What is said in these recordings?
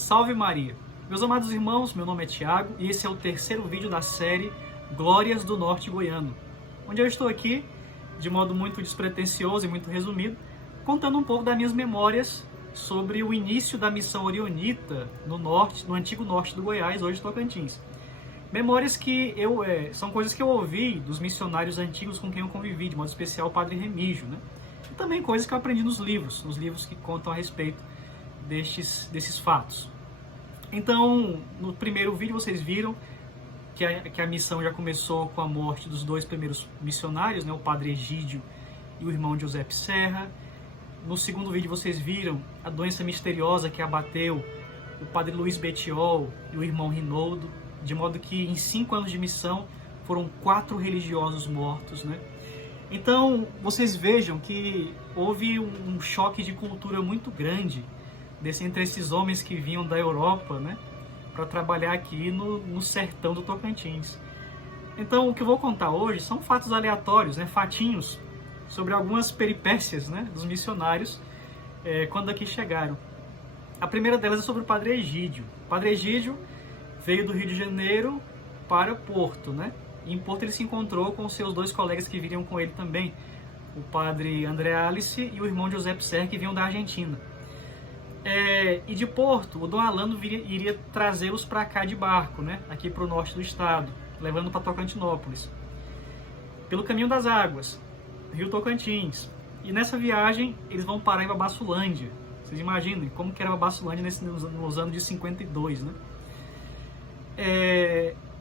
Salve Maria! Meus amados irmãos, meu nome é Tiago e esse é o terceiro vídeo da série Glórias do Norte Goiano, onde eu estou aqui, de modo muito despretensioso e muito resumido, contando um pouco das minhas memórias sobre o início da missão orionita no norte, no antigo norte do Goiás, hoje Tocantins. Memórias que são coisas que eu ouvi dos missionários antigos com quem eu convivi, de modo especial o Padre Remígio, né? E também coisas que eu aprendi nos livros que contam a respeito desses fatos. Então, no primeiro vídeo vocês viram que a missão já começou com a morte dos dois primeiros missionários, né, o Padre Egídio e o irmão José Serra. No segundo vídeo vocês viram a doença misteriosa que abateu o Padre Luiz Betiol e o irmão Rinoldo, de modo que em 5 anos de missão foram 4 religiosos mortos, né? Então, vocês vejam que houve um choque de cultura muito grande entre esses homens que vinham da Europa, né, para trabalhar aqui no sertão do Tocantins. Então, o que eu vou contar hoje são fatos aleatórios, né, fatinhos, sobre algumas peripécias, né, dos missionários quando aqui chegaram. A primeira delas é sobre o Padre Egídio. O Padre Egídio veio do Rio de Janeiro para Porto, né? E em Porto ele se encontrou com seus 2 colegas que viriam com ele também, o Padre André Alice e o irmão José Serra, que vinham da Argentina. E de Porto, o Dom Alano iria trazê-los para cá de barco, né? Aqui para o norte do estado, levando para Tocantinópolis, pelo caminho das águas, Rio Tocantins. E nessa viagem eles vão parar em Babassulândia. Vocês imaginem como que era Babassulândia nos anos de 52, né?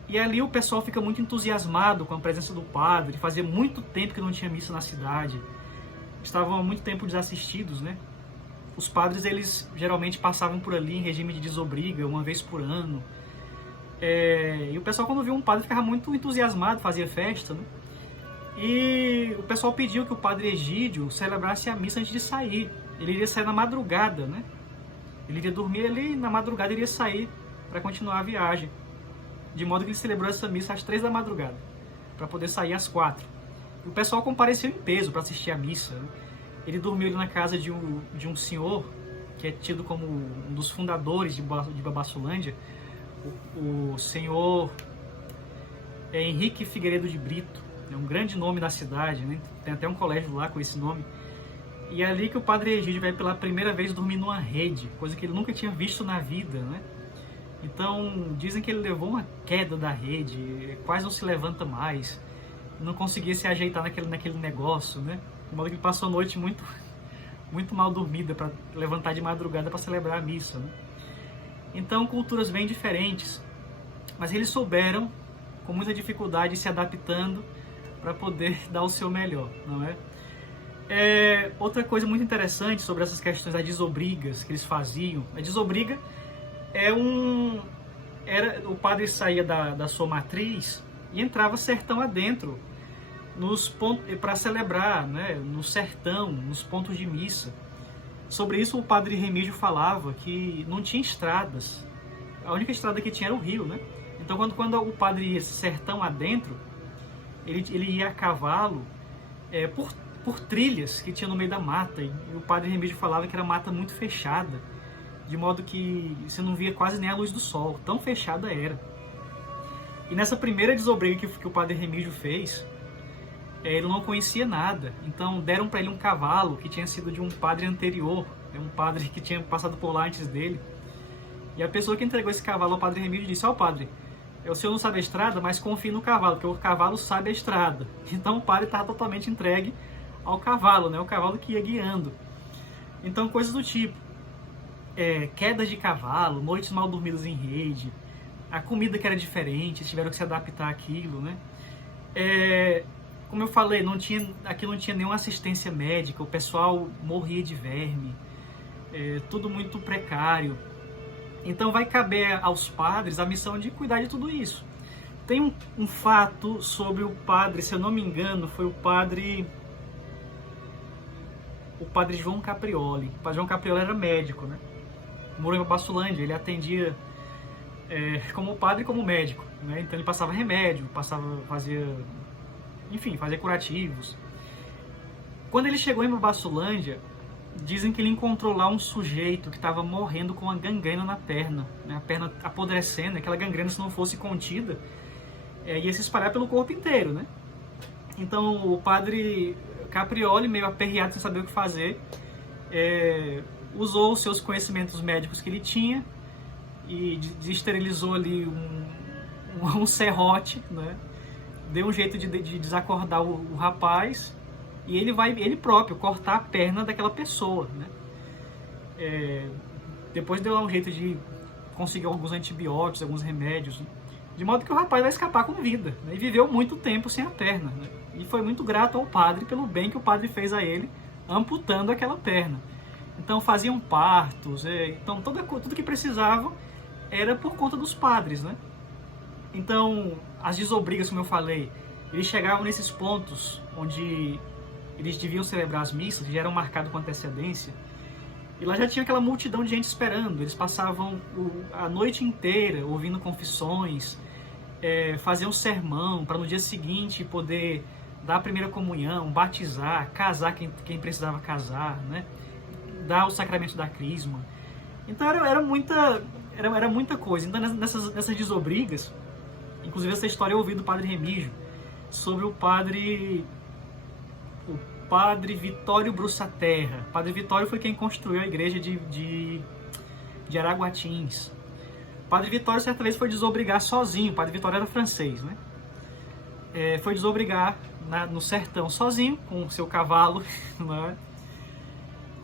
E ali o pessoal fica muito entusiasmado com a presença do padre. Fazia muito tempo que não tinha missa na cidade. Estavam há muito tempo desassistidos, né? Os padres, eles geralmente passavam por ali em regime de desobriga, uma vez por ano. E o pessoal, quando viu um padre, ficava muito entusiasmado, fazia festa, né? E o pessoal pediu que o Padre Egídio celebrasse a missa antes de sair. Ele iria sair na madrugada, né? Ele iria dormir ali e na madrugada iria sair para continuar a viagem. De modo que ele celebrou essa missa às 3 da madrugada, para poder sair às 4. O pessoal compareceu em peso para assistir a missa, né? Ele dormiu ali na casa de um senhor, que é tido como um dos fundadores de Babassulândia, o senhor Henrique Figueiredo de Brito. É um grande nome da cidade, né? Tem até um colégio lá com esse nome. E é ali que o Padre Egídio vai pela primeira vez dormir numa rede, coisa que ele nunca tinha visto na vida, né? Então, dizem que ele levou uma queda da rede, quase não se levanta mais, não conseguia se ajeitar naquele negócio, né? De modo que ele passou a noite muito mal dormida para levantar de madrugada para celebrar a missa, né? Então, culturas bem diferentes, mas eles souberam, com muita dificuldade, se adaptando para poder dar o seu melhor, não é? Outra coisa muito interessante sobre essas questões das desobrigas que eles faziam. A desobriga o padre saía da sua matriz e entrava sertão adentro para celebrar, né, no sertão, nos pontos de missa. Sobre isso o Padre Remígio falava que não tinha estradas. A única estrada que tinha era o rio, né? Então quando o padre ia sertão adentro, ele ia a cavalo por trilhas que tinha no meio da mata. E o Padre Remígio falava que era mata muito fechada, de modo que você não via quase nem a luz do sol, tão fechada era. E nessa primeira desobriga que o Padre Remígio fez, ele não conhecia nada. Então deram para ele um cavalo que tinha sido de um padre anterior, um padre que tinha passado por lá antes dele. E a pessoa que entregou esse cavalo ao Padre Remígio disse: Ó padre, o senhor não sabe a estrada, mas confie no cavalo, porque o cavalo sabe a estrada. Então o padre estava totalmente entregue ao cavalo, né? O cavalo que ia guiando. Então coisas do tipo, quedas de cavalo, noites mal dormidas em rede, a comida que era diferente, eles tiveram que se adaptar àquilo, né? Como eu falei, aqui não tinha nenhuma assistência médica, o pessoal morria de verme, tudo muito precário. Então vai caber aos padres a missão de cuidar de tudo isso. Tem um fato sobre o padre, se eu não me engano, foi o padre João Caprioli. O padre João Caprioli era médico, né? Morou em Babassulândia, ele atendia como padre e como médico, né? Então ele passava remédio, fazia curativos. Quando ele chegou em Babassulândia, dizem que ele encontrou lá um sujeito que estava morrendo com uma gangrena na perna, né? A perna apodrecendo, aquela gangrena, se não fosse contida, ia se espalhar pelo corpo inteiro, né? Então o padre Caprioli, meio aperreado sem saber o que fazer, usou os seus conhecimentos médicos que ele tinha e desesterilizou ali um serrote, né? Deu um jeito de desacordar o rapaz, e ele vai ele próprio cortar a perna daquela pessoa, né? Depois deu lá um jeito de conseguir alguns antibióticos, alguns remédios, né? De modo que o rapaz vai escapar com vida, né? E viveu muito tempo sem a perna, né? E foi muito grato ao padre pelo bem que o padre fez a ele, amputando aquela perna. Então faziam partos, então tudo que precisavam era por conta dos padres, né? Então as desobrigas, como eu falei, eles chegavam nesses pontos onde eles deviam celebrar as missas, que já eram marcados com antecedência, e lá já tinha aquela multidão de gente esperando. Eles passavam a noite inteira ouvindo confissões, faziam sermão para no dia seguinte poder dar a primeira comunhão, batizar, casar quem precisava casar, né? Dar o sacramento da crisma. Então era muita coisa. Então nessas desobrigas, inclusive essa história eu ouvi do padre Remígio, sobre o padre Vitório Brussaterra. O padre Vitório foi quem construiu a igreja de Araguatins. O padre Vitório certa vez foi desobrigar sozinho. O padre Vitório era francês, né? Foi desobrigar no sertão sozinho, com o seu cavalo, né?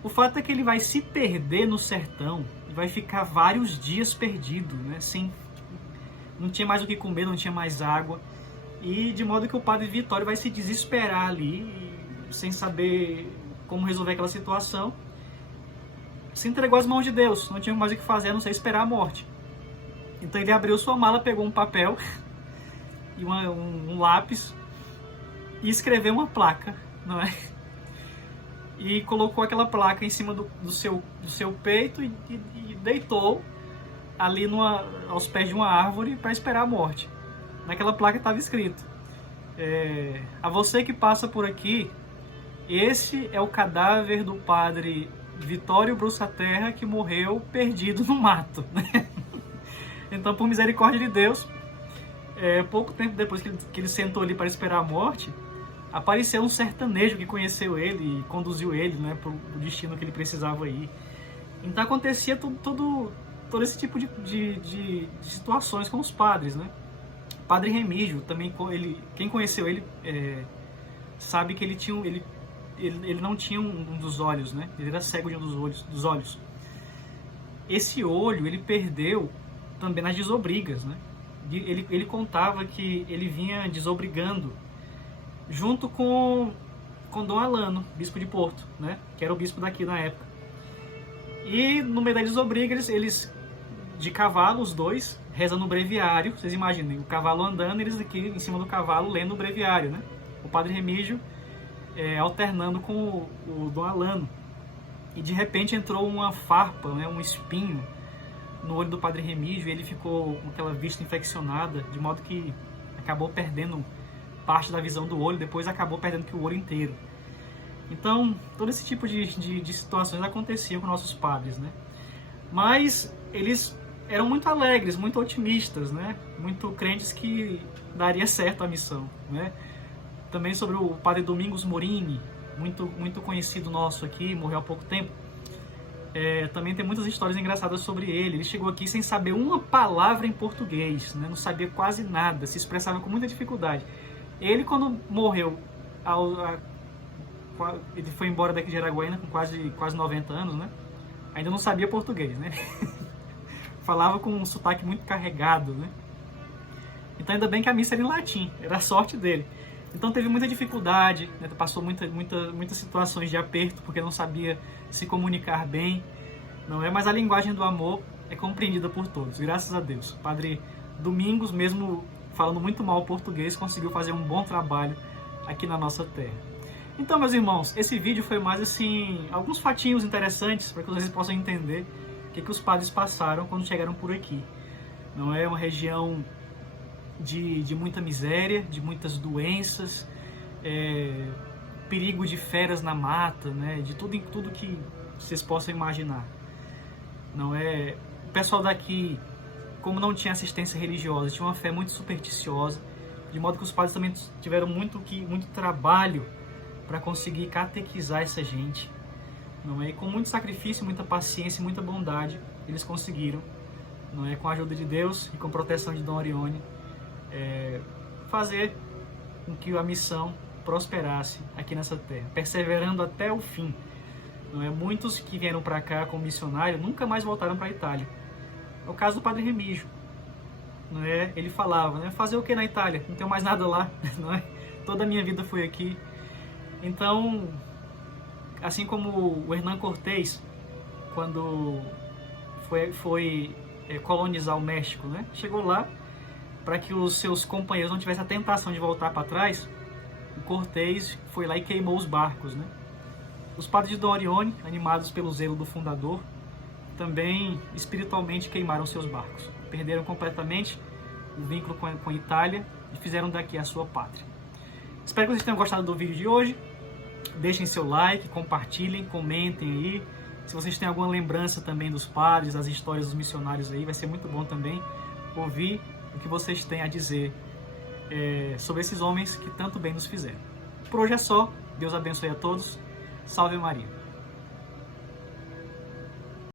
O fato é que ele vai se perder no sertão e vai ficar vários dias perdido, né? Não tinha mais o que comer, não tinha mais água. E de modo que o padre Vitório vai se desesperar ali, sem saber como resolver aquela situação. Se entregou às mãos de Deus, não tinha mais o que fazer, a não ser esperar a morte. Então ele abriu sua mala, pegou um papel e um lápis e escreveu uma placa, não é? E colocou aquela placa em cima do seu peito e deitou ali aos pés de uma árvore para esperar a morte. Naquela placa estava escrito: a você que passa por aqui, esse é o cadáver do padre Vitório Brussaterra, que morreu perdido no mato, né? Então, por misericórdia de Deus, pouco tempo depois que ele sentou ali para esperar a morte, apareceu um sertanejo que conheceu ele e conduziu ele, né, para o destino que ele precisava ir. Então acontecia todo esse tipo de situações com os padres, né? Padre Remígio também, quem conheceu ele sabe que ele não tinha um dos olhos, né? Ele era cego de um dos olhos. Esse olho ele perdeu também nas desobrigas, né? Ele contava que ele vinha desobrigando junto com Dom Alano, bispo de Porto, né? Que era o bispo daqui na época. E no meio da desobriga, eles de cavalo, os dois, rezando o breviário. Vocês imaginem, o cavalo andando, eles aqui em cima do cavalo lendo o breviário, né? O padre Remígio alternando com o Dom Alano. E de repente entrou uma farpa, né? Um espinho no olho do padre Remígio, e ele ficou com aquela vista infeccionada, de modo que acabou perdendo parte da visão do olho, depois acabou perdendo o olho inteiro. Então, todo esse tipo de situações aconteciam com nossos padres, né? Mas eles eram muito alegres, muito otimistas, né? Muito crentes que daria certo a missão, né? Também sobre o padre Domingos Morini, muito conhecido nosso aqui, morreu há pouco tempo. Também tem muitas histórias engraçadas sobre ele. Ele chegou aqui sem saber uma palavra em português, né? Não sabia quase nada, se expressava com muita dificuldade. Ele, quando morreu, ele foi embora daqui de Araguaína com quase 90 anos, né? Ainda não sabia português, né? Falava com um sotaque muito carregado, né? Então ainda bem que a missa era em latim, era a sorte dele. Então teve muita dificuldade, né? Passou muitas situações de aperto, porque não sabia se comunicar bem, não é? Mas a linguagem do amor é compreendida por todos, graças a Deus. O padre Domingos, mesmo falando muito mal português, conseguiu fazer um bom trabalho aqui na nossa terra. Então, meus irmãos, esse vídeo foi mais assim, alguns fatinhos interessantes para que vocês possam entender o que os padres passaram quando chegaram por aqui. Não é uma região de muita miséria, de muitas doenças, perigo de feras na mata, né? De tudo que vocês possam imaginar. Não é? O pessoal daqui, como não tinha assistência religiosa, tinha uma fé muito supersticiosa, de modo que os padres também tiveram muito trabalho para conseguir catequizar essa gente. Não é? E com muito sacrifício, muita paciência e muita bondade, eles conseguiram, não é? Com a ajuda de Deus e com a proteção de Dom Orione, fazer com que a missão prosperasse aqui nessa terra, perseverando até o fim. Não é? Muitos que vieram para cá como missionário nunca mais voltaram para a Itália. É o caso do Padre Remígio. Não é? Ele falava, né? Fazer o que na Itália? Não tenho mais nada lá. Não é? Toda a minha vida foi aqui. Então, assim como o Hernán Cortés, quando foi colonizar o México, né? Chegou lá para que os seus companheiros não tivessem a tentação de voltar para trás. O Cortés foi lá e queimou os barcos, né? Os padres de Dom Orione, animados pelo zelo do fundador, também espiritualmente queimaram seus barcos. Perderam completamente o vínculo com a Itália e fizeram daqui a sua pátria. Espero que vocês tenham gostado do vídeo de hoje. Deixem seu like, compartilhem, comentem aí. Se vocês têm alguma lembrança também dos padres, das histórias dos missionários aí, vai ser muito bom também ouvir o que vocês têm a dizer sobre esses homens que tanto bem nos fizeram. Por hoje é só. Deus abençoe a todos. Salve Maria!